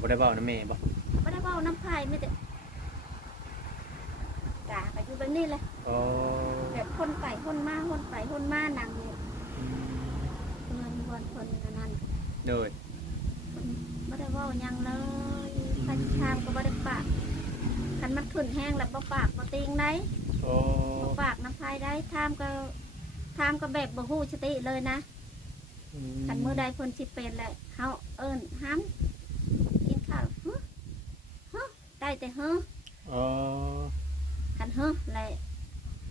บ่ได้เว้านํแม่บ่บ่ได้เว้าน้ำไผ่ไม่แต่กาก็อยู่แบบนี้เลยโอ้แบบคนไปคนมาคนไปคนมานั่งอยู่อืมเงินบนคนอันนั้นโดยคนบ่ได้เว้าหยังเลยคันชามก็บ่ได้ปากคันมันขึ้นแห้งแล้วบ่ปากบ่ติงได้โอ้บ่ปากน้ำไผ่ได้ทามก็ทามก็แบบบ่ฮู้สติเลยนะคันมื้อใดเพิ่นสิเป็นแหละเฮาเอิ้นห้ำกินข้าวฮึ ฮึได้แต่ฮึโอ้คันฮึแหละ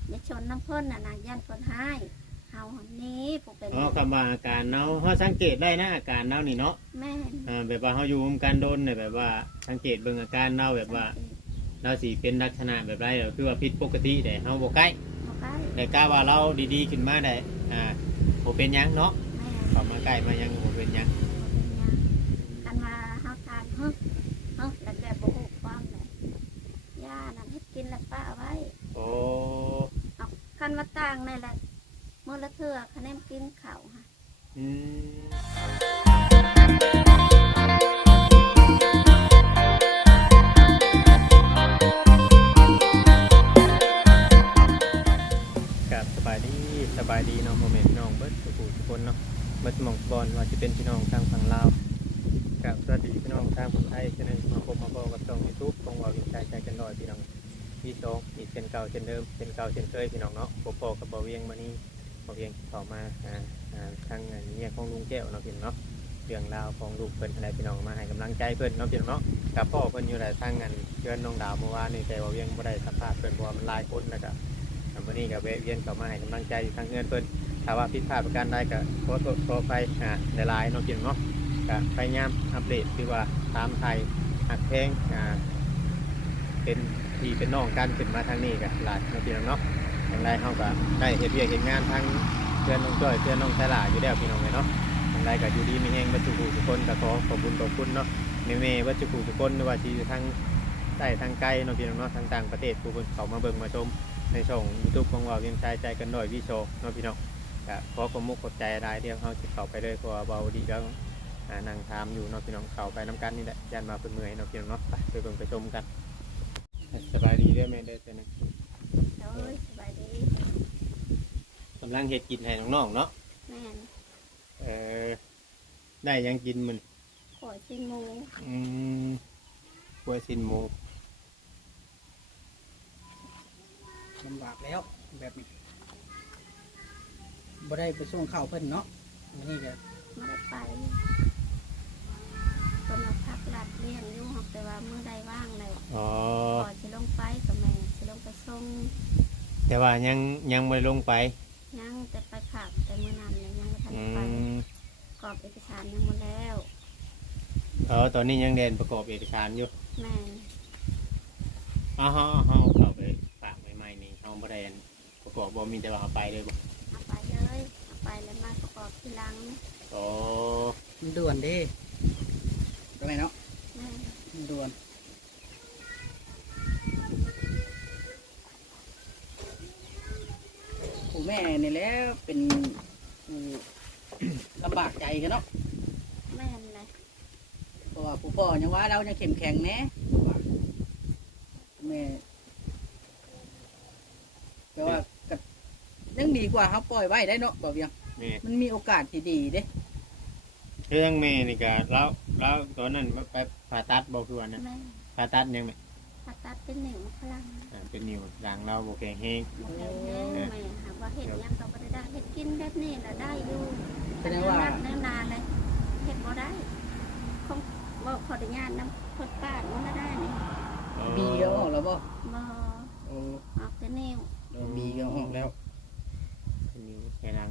อย่าชนน้ำเพิ่นน่ะนะย่านเพิ่นหายเฮาหันนี้ผู้เป็นอ๋อคำว่าอาการเนาเฮาสังเกตได้นะอาการเนานี่เนาะแม่นอ่าแบบว่าเฮาอยู่ร่วมกันโดนเนี่ยแบบว่าสังเกตเบิ่งอาการเนาแบบว่าเราสิเป็นลักษณะแบบไรก็คือว่าผิดปกติแต่เฮาบ่ใกล้บ่ใกล้แต่กล้าว่าเราดีๆขึ้นมาได้อ่าบ่เป็นหยังเนาะแม่น เข้ามาใกล้มายังบ่เป็นหยัง บ่เป็นหยังคันว่าเฮาทานฮึฮึแล้วแบบบ่ฮู้ความเลยย่านั่นเฮ็ดกินแล้วป้าเอาไว้ โอ้ คันว่าต่างนี่แหละมื้อละเทื่อคะแนนกินเขาวค่ะอืมกับสบายดีสบายดีเนาะโมเมนต์น้องเบิร์ดทุกผู้ทุกคนเนาะเบิร์ดหมองบอลว่าจะเป็นพี่น้องทางฝั่งลาวกับสวัสดีพี่น้องทางฝั่งไทยฉะนั้นมาพบมาบอกกับช่องยูทูบของเราเห็นใจใจกันหน่อยพี่น้องพี่สอง ช่นเก่าเช่นเดิมเช่นเก่าเช่นเคยพี่น้องเนาะพบพอกับบ่าวเวียงมานี่บ่าวเวียงต่อมาอ่าอ่าทางอันเมียของลุงแก้วเนาะพี่น้องเนาะเรื่องราวของลูกเพิ่นอะไรพี่น้องมาให้กำลังใจเพิ่นเนาะพี่น้องเนาะกับพ่อเพิ่นอยู่หลายทางอันเชิญน้องดาวเมื่อวานนี่แต่ว่เวียงบ่ได้สัมภาษณ์เพิ่นเพราะว่ามันหลายคนแล้วก็อ่าวันนี้กับเวะเวียนกลับมาให้กำลังใจอยู่ทางเงินเพิ่นถ้าว่าผิดพลาดประการใดก็ขอโทษขออภัยอ่าในไลน์เนาะพี่น้องเนาะก็พยายามอัปเดตคือว่าตามไทยหักเพงอ่าเป็น พี่เป็นน้องกันขึ้นมาทางนี้ก็หลายนพี่น้องเนาะทางใดเฮาก็ได้เฮ็ดเวียกเฮ็ดงานทางเพื่อนน้องจ้อยเพื่อนน้องไทลาอยู่แล้วพี่น้องเนาะทางใดก็อยู่ดีมีแฮงบัจจุกุทุกคนก็ขอขอบคุณขอบคุณเนาะแม่ๆบัจจุกุทุกคนว่าสิอยู่ทางใต้ทางไกลเนาะพี่น้องเนาะทางต่างประเทศผู้คนเขามาเบิ่งมาชมในช่องยูทูบของเราเวียงใจใจกันหน่อยวิโชว์น้องพี่น้องก็ขอความมุกขอบใจรายเดียวเขาจะเข้าไปเลยเพราะว่าเบาดีแล้วอ่านั่งทามอยู่น้องพี่น้องเข้าไปน้ำกันนี่แหละยันมาเพื่อเมื่อยน้องพี่น้องเนาะไปไปเบิ่งไปชมกัน สบายดีเด้อแม่เด้อเจ้านะโอ้ยสบายดีกำลังเฮ็ดกินให้น้องๆเนาะแม่นเออได้หยังกินมันขอชิมหมูอืมกล้วยสินหมูลำบากแล้วแบบนี้บ่ได้ไปส่งข้าวเพิ่นเนาะอันนี้ก็ไม่ได้ไป ก็มาพักหลัดเลี้ยงอยู่หอกแต่ว่าเมื่อใดว่างเลยอ๋อ ก่อนจะลงไปกับแม่จะลงไปส่งแต่ว่ายังยังไม่ลงไปยังแต่ไปผักแต่เมื่อนั้นเลยยังไม่ทันอืไปมกรอบเอกสารยังหมดแล้ว เออตอนนี้ยังเดินประกอบเอกสารอยู่แม่นอ๋อฮะเขาเข้าไปฝากใหม่ๆนี่เขาบริเวณประกอบบ่มีแต่ว่าเอาไปเลยบ่เอาไปเลยเอาไปแล้วมาประกอบทีหลังโอ้มันด่วนเด้ ทำไมเนาะแม่นมันด่วนผู้แม่นี่แหล้วเป็นผู้ลำบากใจกันเนาะแม่นเลยเพราะว่าผู้พ่อยังว่าเรายังเข้มแข็งแหน่แม่แต่ว่าก็ยังดีกว่าเขาปล่อยไว้ได้เนาะบอกยังแม่มันมีโอกาสที่ดีเด้ เรื่องแม่นี่ก็แล้วแล้วตอนนั้นไปผ่าตัดบ่คือว่านะแม่นผ่าตัดยังไงผ่าตัดเป็นหนึ่งพลังอ่าเป็นนิ้วด่างเราบ่แข็งแฮงหมดแล้วแม่แม่หากว่าเห็ดหยังก็บ่ได้ได้เห็ดกินแบบนี้ละได้อยู่แสดงว่าแนนานเลยเห็ดบ่ได้คงบ่ขออนุญาตนำคนป้ามันก็ได้นี่บีก็ออกแล้วบ่บ่โอ้ออกแต่นิ้วบีก็ออกแล้วเป็นนิ้วแข็งแรง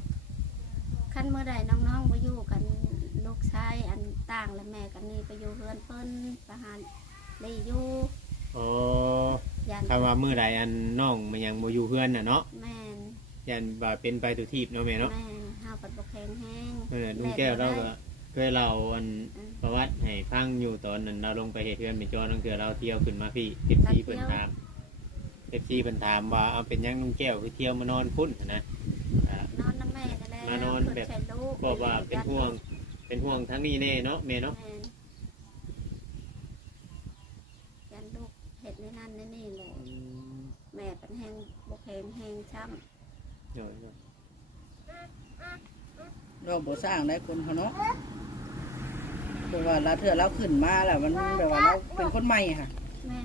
คันเมื่อใดน้องๆบ่อยู่กันลู กชายอันต่างและแม่กันนี่ไปอยู่เฮือนเพิ่นประหารได้อยู่โอ้ยันคำว่ามื้อใดอันน้องมันยังบ่อยู่เพื่อนน่ะเนาะแม่นยันว่าเป็นไปตุทีบเนาะแม่เนาะแม่นเฮาปัดบ่แข็งแห้งเออลุงแก้วเราก็เคยเล่าอันประวัติให้ฟังอยู่ตอนนั้นเราลงไปเฮ็ดเพื่อนเป็นจอนั่นคือเราเที่ยวขึ้นมาพี่14เพิ่นถาม FC เพิ่นถามว่าเอาเป็นหยังลุงแก้วคือเที่ยวมานอนพุ่นนะอ่านอนน้ำแม่นั่นแหละมานอนแบบเพิ่ใส่ลูกก็ว่าเป็นห่วง เป็นห่วงทั้งนี้แน่เนาะแม่เนาะแม่นนั่นในนี่แหละอืมแม่เป็นแหงบกแหงแหงช้โดยโดยเราบ่สร้างได้คนเขาเนาะเพราะว่าเราเถื่อเราขึ้นมาแล้วมันแบบว่าเราเป็นคนใหม่ค่ะำแม่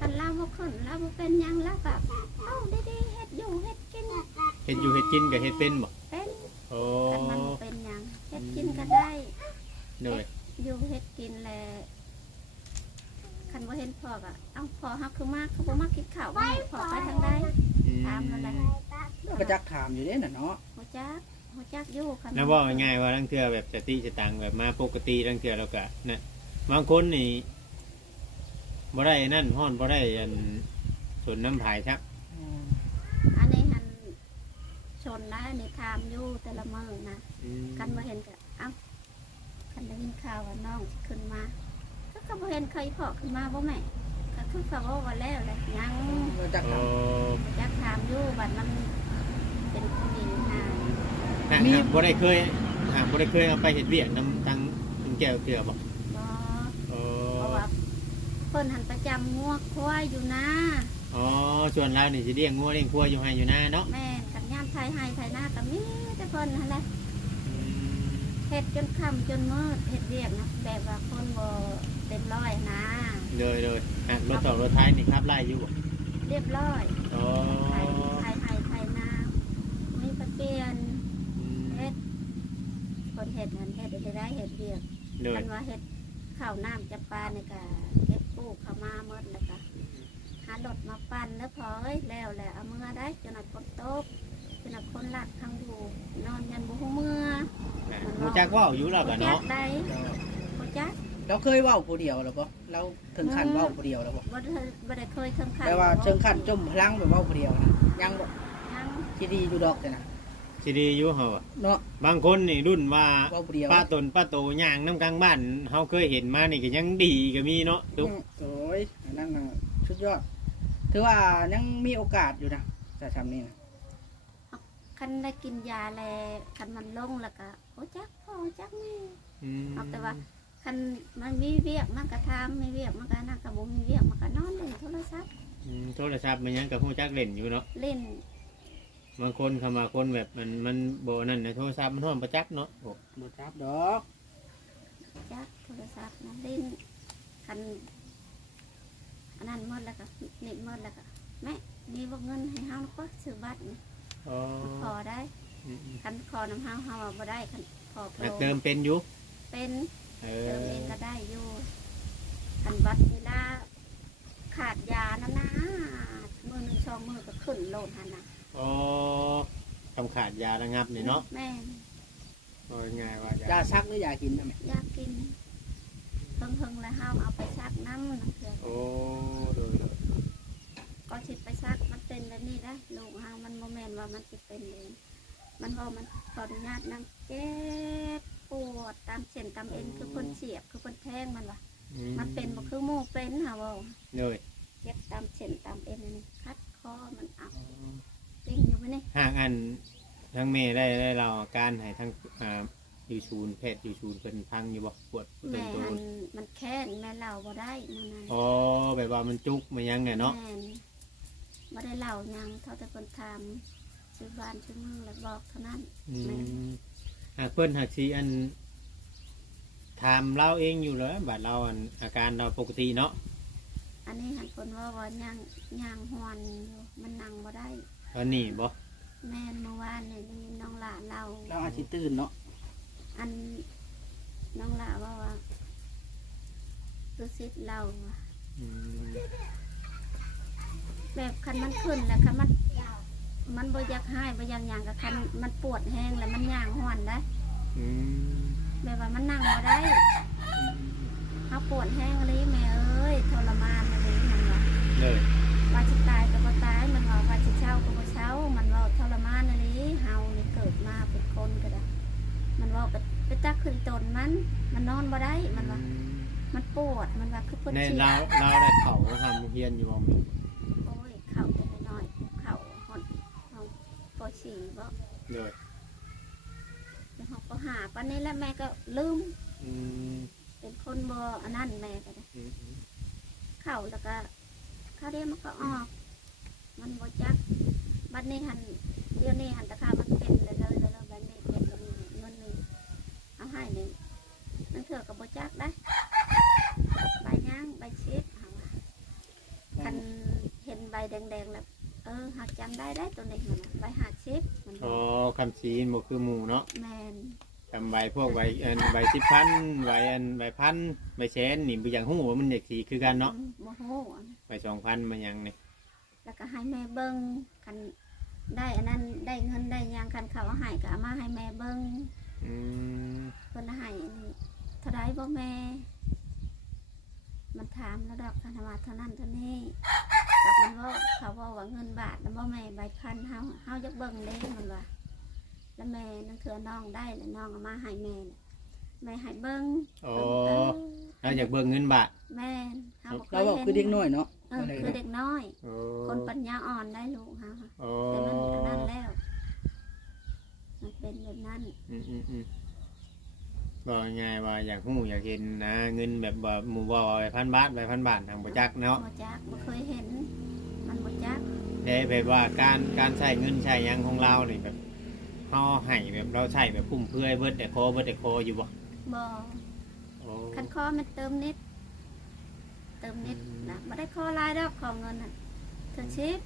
กันเล่าบ่ขึ้นเล่าบ่เป็นหยังแล้วแบบเอ้าดีๆเฮ็ดอยู่เฮ็ดกินเฮ็ดอยู่เฮ็ดกินก็เฮ็ดเป็นบ่เป็นโอ้ กันมันบ่เป็นหยังเฮ็ดกินก็ได้ โดย อยู่เฮ็ดกินแหละคันบ่เห็นพ่อก็เอ้าพ่อฮักคือมากคือบ่มักกินข้าวบ่ให้พ่อไปทางใดอืมตามนั่นแหละเราก็จักถามอยู่เด้น่ะเนาะฮู้จักฮู้จักอยู่คันแล้วบอกง่ายๆว่าลังเทื่อแบบสติสตังค์แบบมาปกติลังเทื่อแล้วก็นะบางคนนี่บ่ได้นั่นฮ้อนบ่ได้อันสวนน้ำผายชักอืมอันนี้หันชนนะอันนี้ถามอยู่แต่ละมื้อนะอืมกันบ่เห็นก็เอ้า คันได้ยินข่าวว่าน้องสิขึ้นมาก็ก็บ่เห็นเคยพอขึ้นมาบ่แม่ก็คือเขาว่าว่าแล้วแหละยังเราจักโอ้ถามอยากถามอยู่บัดมันเป็นผู้หญิงหาหากหากบ่ได้เคยหากบ่ได้เคยเอาไปเฮ็ดเวียกนํทางทางแก้วเทื่อบ่บ่โอ้เพราะว่าเพิ่นหันประจำงัวควายอยู่นะ อ๋อส่วนเรานี่สิเลี้ยงงัวเลี้ยงควายอยู่ให้อยู่หน้าเนาะแม่นกันยามไทยให้ไทยหน้าก็มีแต่เพิ่นนั่นแหละอืม เฮ็ดจนค่ำจนมืดเฮ็ดเวียกนะแบบว่าคนบ่เต็มร้อยนะเลยเลยหากรถต่อรถท้ายนี่ครับไล่อยู่บ่เรียบร้อยอ๋อไทยไทยให้ไทยนามีประเปลี่ยนอืมเฮ็ดคนเฮ็ดนั่นเฮ็ดได้ได้เฮ็ดเวียกเลยกันว่าเฮ็ดข้าวน้ำจับปลานี่ก็เก็บปูเข้ามาหมดแล้วก็หารถมาปั่นแล้วพอเอ้ยแล้วแหละเอามือได้จนน่ะฝนตกจนน่ะคนหลักทางอยู่นอนยันบ่ฮู้เมื่อ รู้จักเว่าอยู่แล้วบ่กันจัเนาะกได้บ่จักเราเคยเว้าผู้เดียวแล้วบ่เราถึงขั้นเว้าผู้เดียวแล้วบ่บ่ได้บ่ได้เคยถึงขั้นแปลว่าถึงขั้นจมพลังไปเว้าผู้เดียวนะยังบ่ยังที่ดีอยู่ดอกแต่นะสิดีอยู่เฮาอเนาะบางคนนี่รุ่นว่าเว้าผู้เดียวป้าตนป้าโตย่างน้ำกลางบ้านเฮาเคยเห็นมานี่ก็ยังดีก็มีเนาะทุกอืมโอ้ยอันนั่นน่ะสุดยอด ถือว่ายังมีโอกาสอยู่นะจะทำนี่นะคันได้กินยาแลคันมันลงแล้วก็ บ่จักพ่อจักแม่อืมเอาแต่ว่าคันมันมีเวียกมันก็ทำมีเวียกมันก็นั่งกับบ่มีเวียกมันก็นอนเล่นโทรศัพท์อืมโทรศัพท์มันยังกับฮู้จักเล่นอยู่เนาะเล่นบางคนเข้ามาคนแบบมันมันบ่นั่นนะโทรศัพท์มันฮ้อนประจักษ์เนาะโอ้บ่จับดอกจักโทรศัพท์นะเล่นคันอันนั้นหมดแล้วก็เน็ตหมดแล้วก็แม่มีบ่เงินให้เฮาก็ซื้อบัตรนี่อ๋อขอได้ อืมคันขอน้ำเฮาเฮาเอาบ่ได้คันขอโปรนักเติมเป็นอยู่เป็นเอเติมอเองก็ได้อยู่คันบัตรเวลาขาดยานะนะมือหนึ่งสองมือก็ขึ้นโลดหันนะอ๋อคำขาดยาระงับนี่เนาะแม่นโอ้ยง่ายว่ายาซักหรือยากินนะแม่อยากกินเพิ่งเพิ่งๆแล้วห้ามเอาไปซักน้ำนะเพื่อนโอ้โดยโดยก็สิไปซักมันเป็นแบบนี้ได้ลูกห้ามันโมเมนว่ามันสิเป็นเอง มันพอมันขออนุญาตนั่งเจ็บปวดตามเส้นตามเอ็นคือคนเสียบคือคนแทงมันวะอืมันเป็นบ่คือหมูเป็นค่ะว่าเลยเจ็บตามเส้นตามเอ็นอันนี้คัดคอมันอักติ้งอยู่ไหมนี่หากอันทั้งเมย์ได้ได้เราอาการให้ทั้งอ่าอยู่ชูนแพทย์อยู่ชูนเป็นพังอยู่บ่ปวดเป็นแม่ตัวหันมันแค้นแม่เล่าบ่ได้มันนั้นอ๋อแบบว่ามันจุกมันยังไงเนาะแม่นบ่ได้เล่าหยังเท่าแต่คนทำ ชื่อบ้านชื่อเมืองแล้วบอกเท่านั้นอืมหากเพิ่นหักสีอันถามเราเองอยู่เลยบัดเราอันอาการเราปกติเนาะอันนี้หันคนว่าว่าย่างย่างหอนอยู่มันนั่งบ่ได้ ตอนนี้บ่แม่นเมื่อวานเนี่ยได้ยินน้องหลาเรา เราอาจสิตื่นเนาะอันน้องหลาว่าว่าตุซิดเราว่าอืมแบบคันมันขึ้นแล้วคันมัน มันบ่อยากให้บ่อยากหย่างกับคันมันปวดแห้งแล้วมันย่างหอนได้อืมแบบว่ามันนั่งบ่ได้เขาปวดแห้งเลยแม่เอ้ยทรมานอะไรมันว่าเลยว่าจะตายก็บ่ตายมันว่าว่าจะเช่าก็บ่เช่ามันว่าทรมานอะไรเฮานี่เกิดมาเป็นคนก็ได้มันว่าไปไปจักขึ้นตนมัน มันนอนบ่ได้มันว่ามันปวดมันว่าคือเพิ่นในเสียเราเราได้เขาทำเฮียนอยู่บ่มี โอ้ยเข่าแต่น้อยๆเข่าหอนเฮา ปอฉี่บ่เลยแล้วเฮาก็หาปานนี้แล้วแม่ก็ลืม อืมเป็นคนบ่อันนั้นแม่ก็ได้อืมอืมเข่าแล้วก็ข้าวเดียวมันก็ออก มันบ่จักบัดนี้หันเดี๋ยวนี้หันตะขามันเป็นเลยเลยเลยเลยบัดนี้เป็นแล้วนี่เงินนี่เอาให้นี่นั่นเถื่อกับบ่จักได้ใบย่างใบเช็ดเอาว่าคันเห็นใบแดงๆแล้วเออหักจำได้ได้ตัวนี้มันน่ะใบหักเช็ดมันบอ๋ออกคำชีนบ่คือหมู่เนาะแมนทำใบพวกใบอันใบสิบพันใบอันใบพันใบแสนนี่บ่อย่างฮู้ว่ามันเด็กสีคือกันเนาะโมโหใบสองพันมันหยังนี่แล้วก็ให้แม่เบิ้งคันได้อันนั้นได้เงินได้หยังคันเขาเอาให้ก็เอามาให้แม่เบิ้งอืมเพิ่นให้อันนี้เท่าไรบ่แม่ มันถามแล้วดอกคันว่าเท่านั้นเท่านี้กับมันว่าเขาว่าว่าเงินบาทแล้วบ่แม่ใบพันเฮาเฮาจะเบิ่งเด้มันว่าแล้วแม่นั่นคือน้องได้แล้วน้องเอามาให้แม่น่ะแม่ให้เบิ่งโอ้เออเราอยากเบิ่งเงินบาทแม่นเฮาบ่เคเรายบอกเห็นคือเด็กน้อยเนาะเออคือเด็กน้อย โอ้คนปัญญาอ่อนได้ลูกเฮาค่ะโอ้แต่มันอันนั้นแล้ว มันเป็นแบบนั้น อืมอืมอืม บอกง่ายๆว่าอยากฮู้อยากเห็นนะเงินแบบว่าหมู่ว่าใบพันบาทใบพันบาททางบ่จักเนาะบ่จักบ่เคยเห็น มันบ่จักแต่แบบว่าการการใช้เงินใช้หยังของเรานี่แบบเฮาให้แบบเราใช้แบบพุ่มเพื่อยเบิดแต่คอเบิดแต่คออยู่บ่บ่โอ้คันคอมันเติมนิด เติมนิดนะบ่ได้คอหลายดอกของเงินน่ะเถึงชิป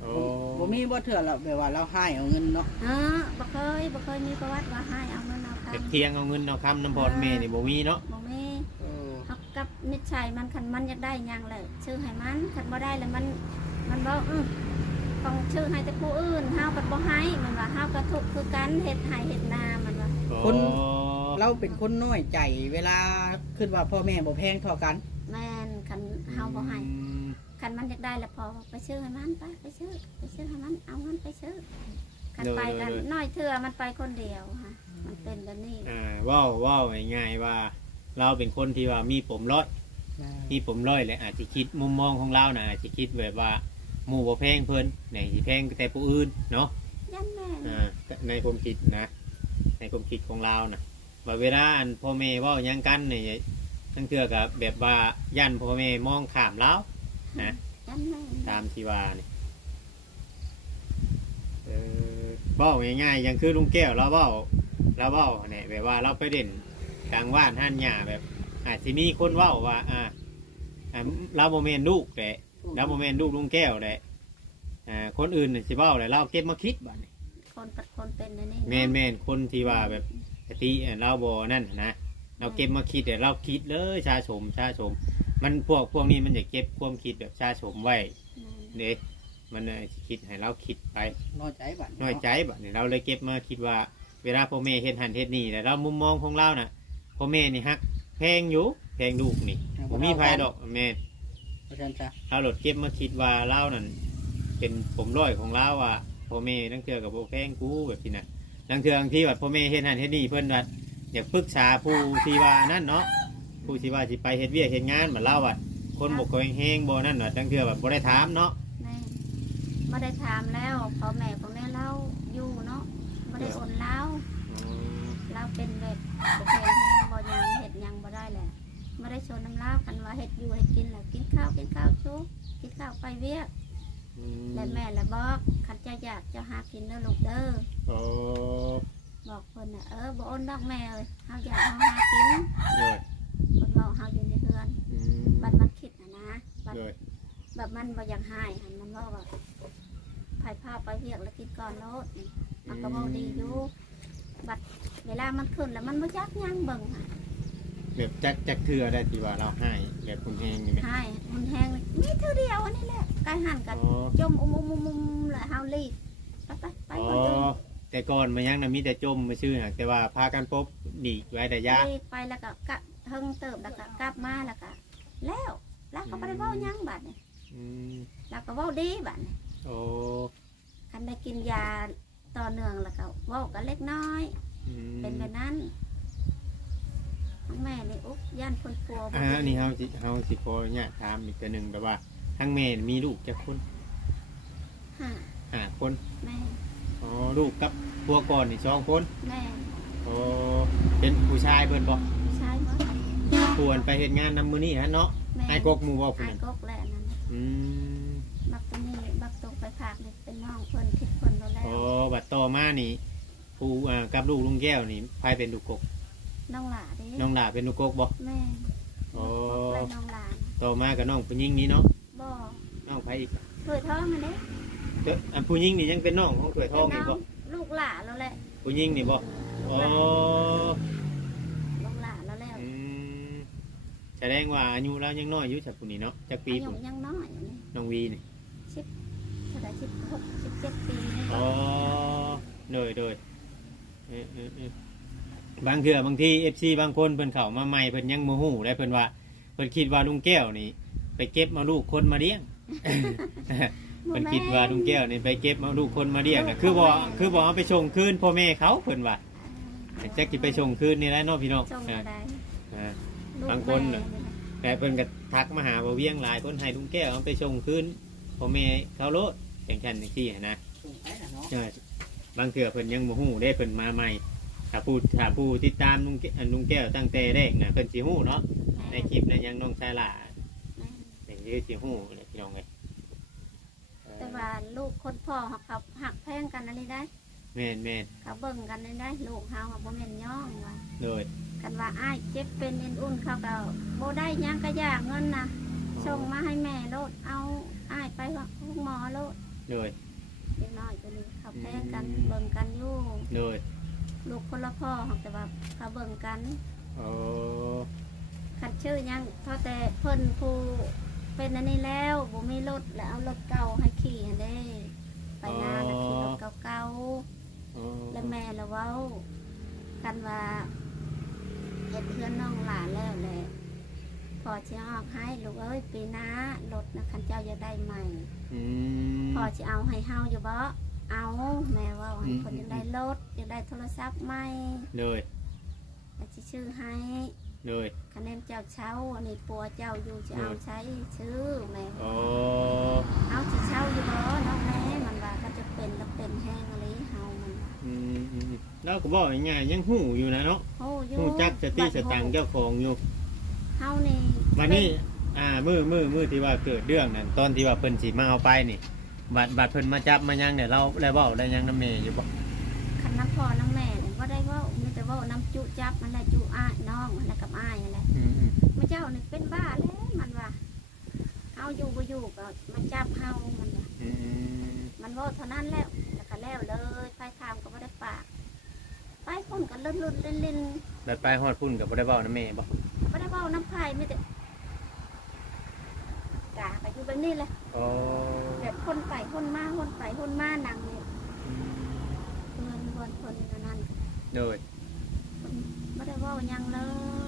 โอ้บ่มีบ่เถื่อเราแบบว่าเราให้เอาเงินเนาะเออบ่เคยบ่เคยมีประวัติว่าให้เอาเงินเอา เก็บคำเทียงเอาเงินเอาคำน้ำพอดแม่นี่บ่มีเนาะบ่มีเออเฮากับนิสัยมันคันมันอยากได้หยังเลยชื่อให้มันคันบ่ได้แล้วมัน มันบ่อื้อต้องชื่อให้แต่ผู้อื่นเฮาก็บ่ให้มันว่าเฮาก็ทุกข์คือกันเฮ็ดให้เฮ็ดนามันว่าคนโอ้เราเป็นคนน้อยใจเวลาขึ้นว่าพ่อแม่บ่แพงเท่ากัน แม่นคันเฮาบ่ให้อืมคันมันอยากได้แล้วพอไปซื้อให้มันไปไปซื้อไปซื้อให้มันเอาเงินไปซื้อคันไปกันน้อยเถื่อมันไปคนเดียวค่ะ มันเป็นแบบนี้อ่าเว้าเว้าง่ายๆว่า เราเป็นคนที่ว่ามีผมร้อย มีผมร้อยและอาจจะคิดมุมมองของเรานะอาจจะคิดแบบว่าหมู่บ่แพงเพิ่นไหนสิแพงแต่ผู้อื่นเนาะยันแม่อ่าในความคิดนะ ในความคิดของเรานะว่าเวลาอันพ่อแม่เว้าหยังกันเนี่ยทั้งเทื่อกับแบบว่าย่านพ่อแม่มองข้ามเรานะยันแม่ตามที่ว่านี่เออเว้าง่ายๆอยังคือลุงแก้วเราเว้า เราเว้าเนี่ยแบบว่าเราไปเด่นกลางว่านห้านหญ้าแบบอาจจะมีคนเว้าว่าอ่าอ่าเราโมเมนลูกแต่เราโมเมนลูกลุงแก้วแต่อ่าคนอื่นน่ะสิเว้าเลยเราเก็บมาคิดบ้านี่คนปัดคนเป็นอันนี้แม่นแม่นคนที่ว่าแบบปกติเอ่อเราบอนั่นนะเราเก็บมาคิดแต่เราคิดเลยชาชมชาชม มันพวกพวกนี้มันจะเก็บความคิดแบบชาชมไว้เด้มันเลยสิคิดให้เราคิดไปน้อยใจบัดน้อยใจแบบนี้เราเลยเก็บมาคิดว่า เวลาพ่อแม่เฮ็ดหันเฮ็ดนี่แต่เรามุมมองของเราน่ะพ่อแม่นี่ฮักแพงอยู่แพงลูกนี่ผมมีภัยดอกแม่เพราะฉะนั้นจ้ะเราหลดเก็บมาคิดว่าเรานั่นเป็นผมร้อยของเราว่าพ่อแม่นั่งเถื่อกับโบแพงกูแบบนี้นะนั่งเถื่อบางที่ว่าพ่อแม่เฮ็ดหันเฮ็ดนี่เพิ่นว่าอยากปรึกษาผู้ที่ว่านั่นเนาะผู้ที่ว่าสิไปเฮ็ดเวียกเฮ็ดงานเหมือนเราอะคนบกแห้งๆบ่นั่นน่ะนั่งเถื่อแบบบ่ได้ถามเนาะแม่ไม่ได้ถามแล้วพ่อแม่ของแม่เล่าอยู่เนาะ ไม่ได้โอนเล่าเราเป็นแบบบ่แข็งแรงบ่หยังเห็ดหยังบ่ได้แหละไม่ได้ชวนน้ำเล่ากันว่าเห็ดอยู่เห็ดกินแหละกินข้าวกินข้าวชุกกินข้าวไปเวียกอืมและแม่ละบอกคันเจะอยากจะหากินเด้อลูกเด้อโอ้บอกเพิ่นน่ะเออบ่โอนดอกแม่เอ้ยเฮาอยากเฮาหากินโดยเพิ่นบอกเฮาอยู่ในเรือนอืมบัดมันคิดน่ะนะบัดโดยแบบมันบ่อยากหายหันมันบอกว่าไผพาไปเวียกแล้วกินก่อนโลดนี่ มันก็บ่ดีอยู่บัดเวลามันขึ้นแล้วมันบ่จักหยังเบิ่งหาแบบจักจักเถื่อได้ที่ว่าเราให้แบบคุณแห้งนี่ไหมหายมันแห้งมีเท่าเดียวอันนี้แหละไก่หันกันอ๋อจมอุ้มอุ้มอุ้มอุ้มแล้วเฮารีบไปไปไปอ๋อก่อนเด้อ แต่ก่อนมันยังนะมีแต่จมมาชื่อหักแต่ว่าพากันพบดีกไว้แต่ยา ไปไปแล้วก็กะเฮิงเติบแล้วก็กลับมาแล้วก็แล้วแล้วก็บ่ได้เว้าหยังบัดนี่อืมแล้วก็เว้าดีบัดนี่โอ้คันได้กินยา ต่อเนื่องแล้วก็เว้ากันเล็กน้อย อืมเป็นแบบนั้นทั้งแม่นี่อุ๊บย่านคนกลัวบ่อ่าดีนี่เฮาสิเฮาสิขอเนี่ยถามอีกตัวหนึ่งแบบว่าทั้งแม่มีลูกจักคนห้าห้าคนแม่อ๋อลูกกับพัวก่อนนี่สองคนแม่โอ้เป็นผู้ชายเบิ่นบ่ผู้ชายหมดปวนไปเฮ็ดงานนำมื้อนี้ฮะเนาะแม่ไอ้กกหมู่บ่ไอ้พุ่นน่ะกกแหละนั่นน่ะอืมบักตัวนี้บักตกไปผากนี่เป็นน้องเพิ่นคิดเพิ่นเราแล้วอ๋อ บัดต่อมานี่ผู้อ่ากับลูกลุงแก้วนี่ใครเป็นลูกกก น้องหลาเด้น้องดาเป็นลูกกกบ่แม่อ๋อและน้องหลานต่อมากับน้องผู้หญิงนี่เนาะบ่น้องไผอีกเปิดท้องมันเด้เด้ออันผู้หญิงนี่ยังเป็นน้องของถวยทองเป็นอีกน้บ่องลูกหลานแล้วแหละผู้หญิงนี่บ่อ๋อลูกหลานแล้วแล้วอืมแสดงว่าอายุเรายังน้อยอยู่จักผู้นี้เนาะจักปีอายุพุ่นยังน้อยอยู่นี่น้องวีนี่สิบเท่าไหร่สิบหกสิบเจ็ดปีนี่อ๋อโดยโดยเออเออเออบางเทื่อบางที FC บางคนเพิ่นเข้ามาใหม่เพิ่นยังบ่ฮู้ได้เพิ่นว่าเพิ่นคิดว่าลุงแก้วนี่ ไปเก็บมาลูกคนมาเลี้ยง เพิ่นคิดว่าลุงแก้วนี่ไปเก็บมาลูกคนมาเลี้ยงน่ะคือบ่คือบ่เอาไปส่งคืนพ่อแม่เขาเพิ่นว่าจักสิไปส่งคืนนี่แหละเนาะพี่น้องจงอ่าได้อ่า ลูกบางคนแม่น่ะแต่เพิ่นก็ทักมาหาบ่เวียงหลายคนให้ลุงแก้วเอาไปส่งคืนพ่อแม่เขาโลด จังซั่นจังซี่หั้นนะส่งไปน่ะเนาะใช่บางเทื่อเพิ่นยังบ่ฮู้ได้เพิ่นมาใหม่ถ้าผู้ถ้าผู้ติดตามลุงแก้วลุงแก้วตั้งแต่แรกน่ะเพิ่นสิฮู้เนาะในคลิปน่ะยังน้องชายหล่าแม่อย่างนี้สิฮู้เลยพี่น้องเอ้ยเอ่อแต่ว่าลูกคนพ่อเขาเขาหักแพงกันอะไรได้ แม่นแม่นเขาเบิ่งกันได้ลูกเฮาเขาบ่แม่นย่องว่าโดยกันว่าอ้ายเจ็บเป็นเอ็นอุ่นเขาก็บ่ได้หยังก็ยากเงินนะส่งมาให้แม่โลดเอาอ้ายไปห้องหมอโลด โดยเด็กน้อยตัวนี้เขาแพงกันเบิ่งกันอยู่โดยลูกคนละพ่อเขาแต่ว่าเขาเบิ่งกันโอ้คันชื่อหยังเพราะแต่เพิ่นผู้เป็นอันนี้แล้วบ่มีรถแล้วเอารถเก่าให้ขี่หั้นเด้ ไปนาแล้วขี่รถเก่าๆโอ้และแม่ละเว้ากันว่าเฮ็ดเพื่อนน้องหลานแล้วแหละพ อจะออกให้ลูกเอ้ยปีหน้ารถนะคันเจ้าจะได้ใหม่อืม พอจะเอาให้เฮาอยู่บ่เอาแม่เว่าให้อืมคนยังได้รถยังได้โทรศัพท์ใหม่โดยแล้วสิชื่อให้โดยคะแนนเจ้าเช่าอันนี้ปัวเจ้าอยู่จะเอาใช้ชื่อแม่โอ้เอาสิเช่าอยู่บ่น้องแม่มันว่าก็จะเป็นแล้วเป็นแห้งอะไรเฮามันว่าอืมอืมอืมแล้วก็บอกง่ายๆยังฮู้อยู่นะเนาะโอ้อยู่ฮู้จักสติสตังค์เจ้าของอยู่ เฮานี่วันนี้อ่ามือมือมือที่ว่าเกิดเรื่องนั่นตอนที่ว่าเพิ่นสิมาเอาไปนี่บัดบัดเพิ่นมาจับมายังเนี่ยเราได้เว้าได้ยังน้ำเมย์อยู่บ่คันน้ำพ่อน้ำแม่เนี่ยก็ได้เว่ามีแต่เว่าน้ำจุจับมันแหละจุอ้ายน้องมันแหละกับอ้ายนั่นแหละอืมอืมมันเจ้านี่เป็นบ้าแล้วมันว่าเอาอยู่บ่อยู่ก็มาจับเฮามันว่าอืมมันเว่าเท่านั้นแล้วแล้วก็แล้วเลยไปถามก็บ่ได้ปากไปคนกันลุ่นลุ่นลินลินบัดไปฮอดพุ่นก็บ่ได้เว้าน้ำเมย์บ่ บ่ได้เว่าน้ำไผ่ไม่แต่กาก็อยู่แบบนี้แหละโอ้แบบคนไปคนมาคนไปคนมานั่งเนี่ยอืมเพื่อนเพื่อนคนนั้นโดยไม่ได้เว่าหยังเล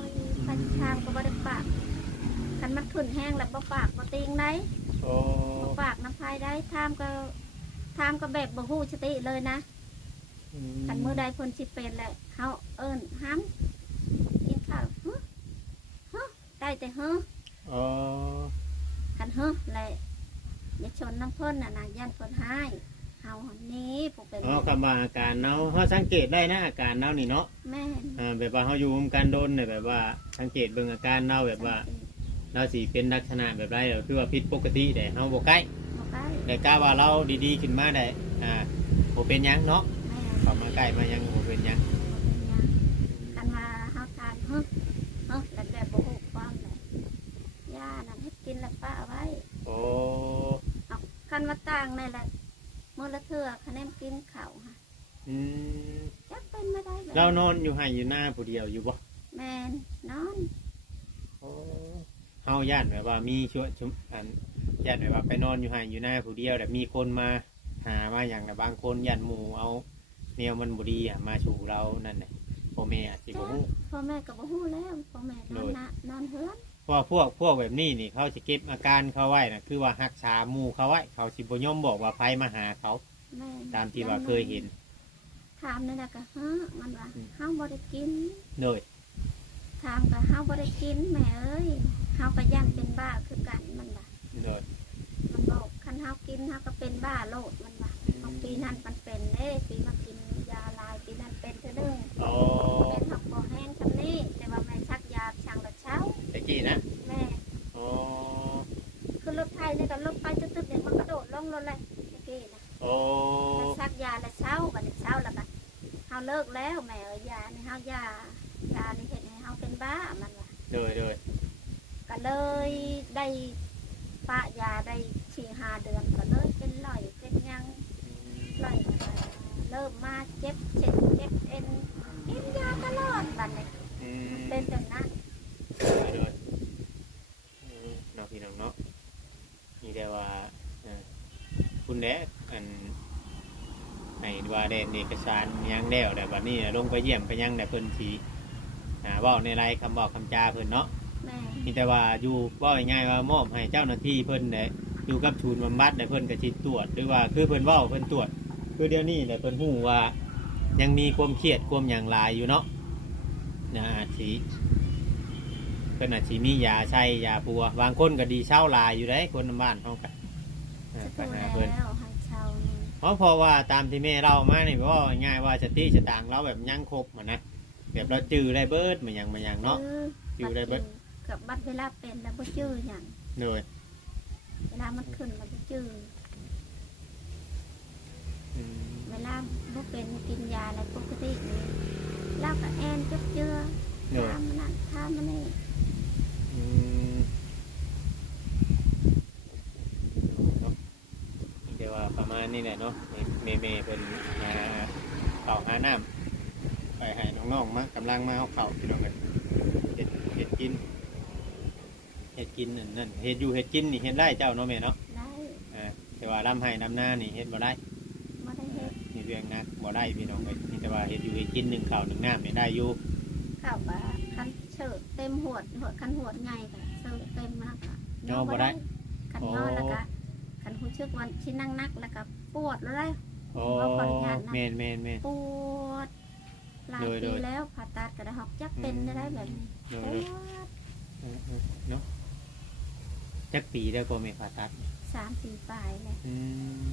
ยคันทางก็ไม่ได้ปากคันมันขึ้นแห้งแล้วบ่ปากบ่ติงได้โอ้บ่ปากน้ำพายได้ทามก็ทามก็แบบบ่ฮู้สติเลยนะคันมื้อใดเพิ่นสิเป็นแหละเฮาเอิ้นห้ำกินข้าวฮึ ฮึได้แต่ฮึโอ้คันฮึแหละอย่าชนน้ำเพิ่นน่ะนะย่านเพิ่นหายเฮาหันนี้ผู้เป็นอ๋อคำว่าอาการเนาเฮาสังเกตได้นะอาการเนานี่เนาะแม่นอ่าแบบว่าเฮาอยู่ร่วมกันโดนเนี่ยแบบว่าสังเกตเบิ่งอาการเนาแบบว่าเราสิเป็นลักษณะแบบไรก็คือว่าผิดปกติแต่เฮาบ่ใกล้บ่ใกล้แต่กล้าว่าเราดีๆขึ้นมาได้อ่าบ่เป็นหยังเนาะแม่เข้ามาใกล้มายังบ่เป็นหยัง กันว่าเฮาทานฮึฮึแล้วแบบบ่ฮู้ความเลยย่านั่นเฮ็ดกินแล้วป้าเอาไว้ โอ้ คันว่าต่างนี่แหละ มื้อละเทื่อคะแนนกินข้าวค่ะอืมจักเป็นไม่ได้เลยเรานอนอยู่ให้อยู่หน้าผู้เดียวอยู่บ่แม่นนอนโอ้เฮาย่านแบบว่ามีช่วยชุมอันย่านแบบว่าไปนอนอยู่ให้อยู่หน้าผู้เดียวแต่มีคนมาหามาอย่างแต่บางคนย่านหมู่เอาแนวมันบ่ดีอะมาสู่เรานั่นแหละพ่อแม่อาจสิบ่ฮู้พ่อแม่ก็บ่ฮู้แล้วพ่อแม่นอนนะนอนเฮือนเพราะว่าพวกพวกแบบนี้นี่เขาสิเก็บอาการเขาไว้นะคือว่ารักษาหมู่เขาไว้เขาสิบ่ยอมบอกว่าภัยมาหาเขา แม่นตามที่ว่าเคยเห็นถามนั่นน่ะก็ฮะมันว่าอืมเฮาบ่ได้กิน โดยถามก็เฮาบ่ได้กินแม่เอ้ยเฮาก็ย่านเป็นบ้าคือกันมันว่าโดยมันบอกคันเฮากินเฮาก็เป็นบ้าโลดมันว่าเอาปีนั้นมันเป็นเด้ปีมากินยาลายปีนั้นเป็นเทื่อ กี่นะแม่โอ้คือรถไทยเนี่ยกับรถไฟตึ๊บๆเนี่ยมันกระโดดลงรถเลยตะกี้นะโอ้แล้ซักยาแล้วเช้าบัดนี้เช้าแล้วบัดเฮาเลิกแล้วแม่เอ้ยยานี่เฮายายานี่เห็นให้เฮาเป็นบ้ามันว่ะเลยเลยก็เลยได้ปะยาได้ฉีหาเดือนก็เลยเป็นลอยเป็นยังลอยเริ่มมาเจ็บเจ็บเจ็บเอ็นกินยาตลอดบัดนี้ยเป็นจนนั้น แต่ว่าเอ่อคุณแดอันให้ว่าได้เอกสารหยังแล้วแต่บัดนี้น่ะลงไปเยี่ยมไปยังแต่เพิ่นสิอ่าเว้าในไลน์คำบอกคำจาเพิ่นเนาะแม่มีแต่ว่าอยู่ว่าง่ายๆว่ามอบให้เจ้าหน้าที่เพิ่นได้อยู่กับศูนย์บำบัดได้เพิ่นก็สิตรวจหรือว่าคือเพิ่นเว้าเพิ่นตรวจ คือเดี๋ยวนี้แหละเพิ่นฮู้ว่ายังมีความเครียดความหยังหลายอยู่เนาะนะอาจสิ เพิ่นอาจสิมียาใช้ยาปัวบางคนก็ดีเช่าหลายอยู่ได้คนในบ้านเฮาก็อ่าจะไปดูหาแล้เพิ่นวให้เช่านี่เพราะเพราะว่าตามที่แม่เล่ามานี่ว่าง่ายๆว่าสติสตางค์เราแบบยังครบหั้นนะแบบเราจื้อได้เบิดมันหยังมันหยังเนาะอยู่ได้เบิด กับบัดเวลาเป็นแล้วบ่จื้อหยังโดยเวลามันขึ้นมันบ่จื้ออืมเวลาบ่เป็นกินยาอะไรปกตินี่แล้วก็แอนจุกเจือโดยทำมันนั่นทำมันนี่อืม เนาะเดี๋ยวว่าประมาณนี้แหละเนาะเมเมเพิ่นมาเป่าหาน้ำไปให้น้องๆมากำลังมาเอาเข่าวพี่น้องกันเห็ดเห็ดกินเห็ดกินนั่นนั่นเห็ดอยู่เห็ดกินนี่เห็ดได้เจ้าเนาะแม่เนาะได้อ่าแต่ว่าลำให้ลำหน้านี่เห็ดบ่ได้บ่ได้เฮ็ดนี่เรื่องนักบ่ได้พี่น้องเลยนี่แต่ว่าเห็ดอยู่เห็ดกินหนึ่งข้าวหนึ่งน้ำนี่ได้อยู่ข้าวก็คัน เชิดเต็มหวดหวดคันหวดใหญ่ก็เชิดเต็มมากอะย่อบ่ได้คันย่อแล้วก็คันหูชึกวันชิ้นนั่งนักแล้วก็ปวดแล้วได้โอ้ว่าขออนุญาตนะเมนเมนเมนปวดหลายโดยโดปียแล้วผ่าตัดก็ได้หอกจักเป็นได้แบบนี้โดปยวโดยดเออเออเนาะจักปีได้พอไม่ผ่าตัดสามปีปลายเลยอื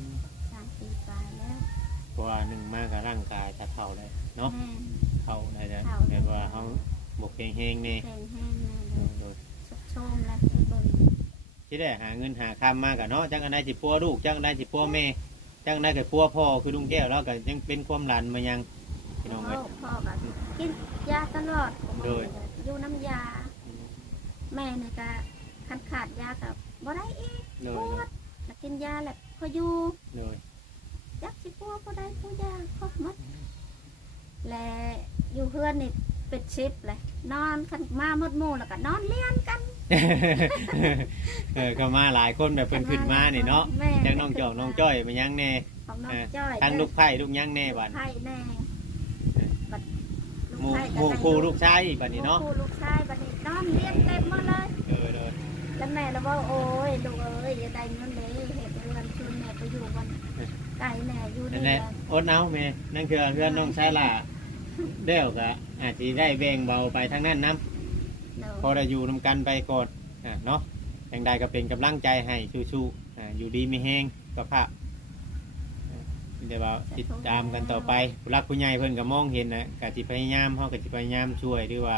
มสามปีปลายแล้วเพราะว่าหนึ่งมากกับร่างกายจะเท่าเลยเนาะแม่นเท่าได้แล้วเท่าแบบว่าเขา บกเฮงๆนี่แข็งแห้งแน่เอเลอยโดยชกโชมแล้วเบิ่งที่ได้หาเงินหาคำมากกับเนาะจังอันได้จิปัวลูกจังอันได้จิปัวแม่จังอันได้กับปัวพ่อคือลุงแก้วแล้วก็ยังเป็นความหลานมายังพี่น้องพ่เลอยพ่อก็กินยาตลอดโดยอยู่น้ำยา แม่เนี่ยก็คันขาดยากับบ่ได้อีกโดปยวดแล้วกินยาแหละพออยู่โดยจักสิปัวบ่ได้ปัวยาครบหมดและอยู่เพื่อนนี่ เป็ดชิปเลยนอนคันมาหมดหมู่แล้วก็นอนเลี้ยงกัน เออก็มาหลายคนแบบเพิ่นขึ้นมานี่เนาะแม่จังน้องจอกน้องจ้อยมายังแน่ของน้องเออจ้อยทั้งลูกไผ่ลูกยังแน่บัดไผ่แน่บัดหมู่ไผ่หมู่ได้คู่ลูกชายอีกบัดนี้เนาะหมู่คู่ลูกชายบัดนี้นอนเลี้ยงเต็มหมดเลย เออโดยแล้วแม่เราว่าโอ้ยลูกเอ้ยอย่าได้เงินเลยเหตุเรือนชวนแม่ไปอยู่วันไก่แน่อยู่นั่นี่นแหแหละละอดเอาแม่นั่นคือเพื่อนน้องชายล่ะ เด้วก็อาจสิได้แบ่งเบาไปทางนั้นนํเนาะพอได้อยู่นํกันไปก่อนอ่าเนาะอย่างใดก็เป็นกำลังใจให้สู้ๆอ่าอยู่ดีมีแฮงสุขภาพอ่าเดี๋ยวว่าติดตามกันต่อไปผู้รักผู้ใหญ่เพิ่นก็มองเห็นนะก็สิพยายามเฮาก็สิพยายามช่วยหรือว่า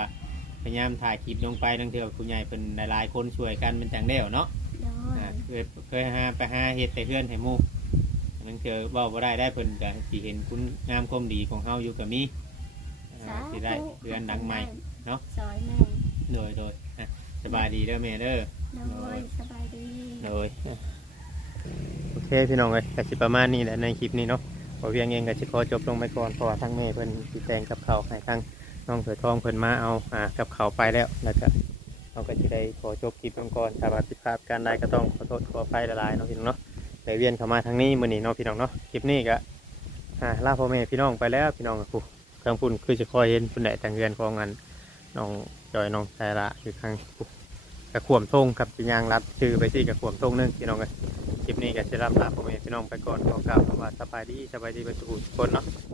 พยายามถ่ายคลิปลงไปทั้งเทื่อผู้ใหญ่เพิ่นหลายๆคนช่วยกันเป็นจังเด้วเนาะเนาะอ่าเคยเคยหาไปหาเฮ็ดแต่เพื่อนให้หมู่นั่นคือเว้าบ่ได้ได้เพิ่นก็สิเห็นคุณงามความดีของเฮาอยู่ก็มี อ่าสิได้เพื่อนดังใหม่ เนาะ ซอยแม่โดยโดยอะสบายดีเด้อแม่เด้อ โดยสบายดี โดย โอเคพี่น้องเอ้ยก็สิประมาณนี้แหละในคลิปนี้เนาะพอเพียงเองก็สิขอจบลงไปก่อนเพราะว่าทั้งแม่เพิ่นสิแต่งกับข้าวให้ทั้งน้องเสือทองเพิ่นมาเอาอ่ากับข้าวไปแล้วแล้วก็เราก็จะได้ขอจบคลิปลงก่อนถ้าว่าผิดพลาดการใดก็ต้องขอโทษขออภัยหลายๆเนาะพี่น้องเนาะได้เวียนเข้ามาทางนี้มื้อนี้เนาะพี่น้องเนาะคลิปนี้ก็อ่าลาพ่อแม่พี่น้องไปแล้วพี่น้องกับผู้เครื่างพุ่นคือจะคอยเห็นพุ่นได้ทางเรือนของงานน้องจอยน้องชายละอยู่ทางกระขวมทงครับปียางรัดชื่อไปที่กระขวมทงนึงพี่น้องกันคลิปนี้ก็จะรับลาพ่อแม่พี่น้องไปก่อนขอกล่าวคำว่าสบายดีสบายดีไปทุกคนเนาะ